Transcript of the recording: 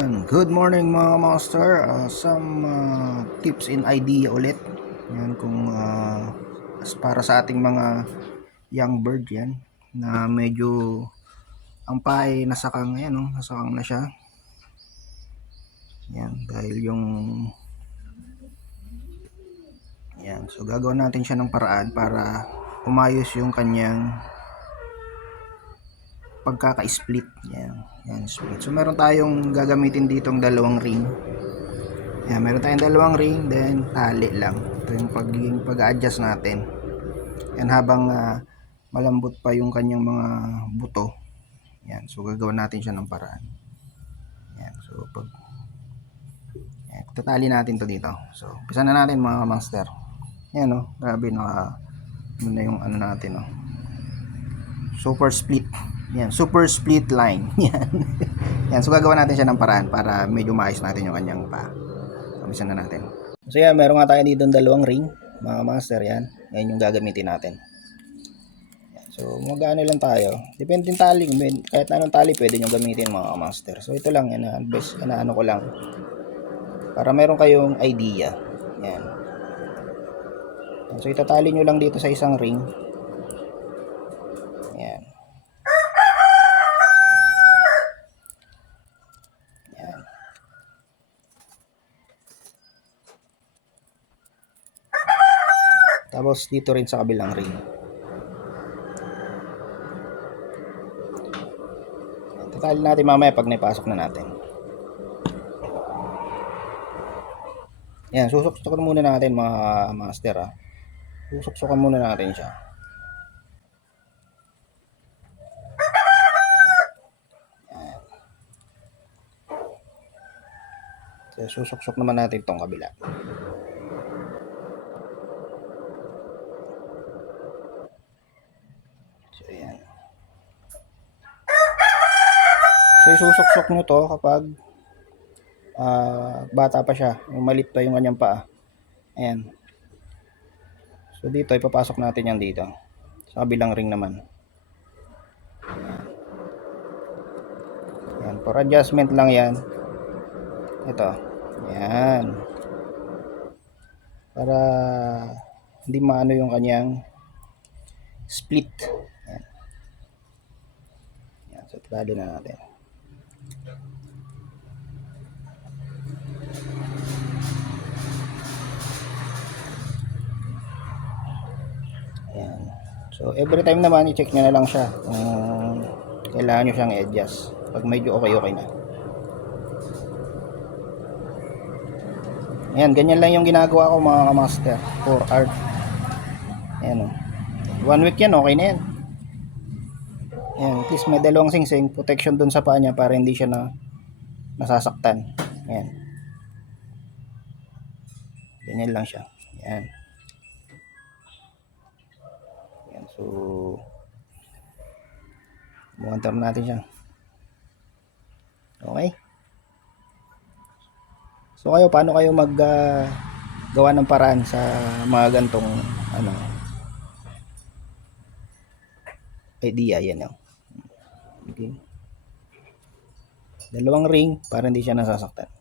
Yan, good morning mga master. Some tips and idea ulit. Yan kung para sa ating mga young bird yan na medyo ang paay nasakang yan, no? Nasakang na siya. Yan, dahil yung yan, so gagawin natin siya ng paraan para umayos yung kanyang pagkaka-split. Yan, split. So meron tayong gagamitin ditong dalawang ring. Yan, meron tayong dalawang ring, then tali lang. Ito yung pag-adjust natin. Yan, habang malambot pa yung kanyang mga buto. Yan, so gagawin natin siya ng paraan. Yan, so tatali natin to dito. So, umpisa na natin mga master. Yan, no, grabe yun na yung ano natin, no. Super split. Yan, super split line. Yan. Yan, so gagawin natin siya ng paraan para medyo maayos natin yung kanyang pa. Umpisa na natin. So yan, meron nga tayo dito dalawang ring, mga master. Yan, yan yung gagamitin natin. Yan, so mag-ano lang tayo. Depende yung tali, kahit anong tali pwede nyo gamitin mga master. So ito lang, ano ko lang. Para meron kayong idea. Yan. So itatali nyo lang dito sa isang ring. Yan. Yan. Tapos dito rin sa kabilang ring. Tatali natin mamaya pag naipasok na natin. Yan, susuksukan muna natin mga master, ha. Susuksukan muna natin siya. So, susuksok naman natin itong kabila. So, yan. So, isusuksok nyo to kapag bata pa siya. Yung malit pa yung kanyang paa. Ayan. So, dito, ipapasok natin yan dito. Sa kabilang ring naman. Ayan. Ayan. For adjustment lang yan. Ito. Ayan. Para hindi maano yung kanyang split. Ayan. Ayan. So, tali na natin. Ayan. So, every time naman, i-check nyo na lang siya kung kailangan nyo siyang i-adjust. Pag medyo okay na. Ayan, ganyan lang yung ginagawa ko mga master for art. Ayan, 1 week yan, okay na yan. Ayan, at least may dalawang singsing, protection dun sa paa niya para hindi siya nasasaktan. Ayan. Ganyan lang siya. Ayan. Ayan, so buwantar natin siya. Okay. So kayo, paano kayo gawa ng paraan sa mga gantong idea? Yan yun. Okay. Dalawang ring para hindi siya nasasaktan.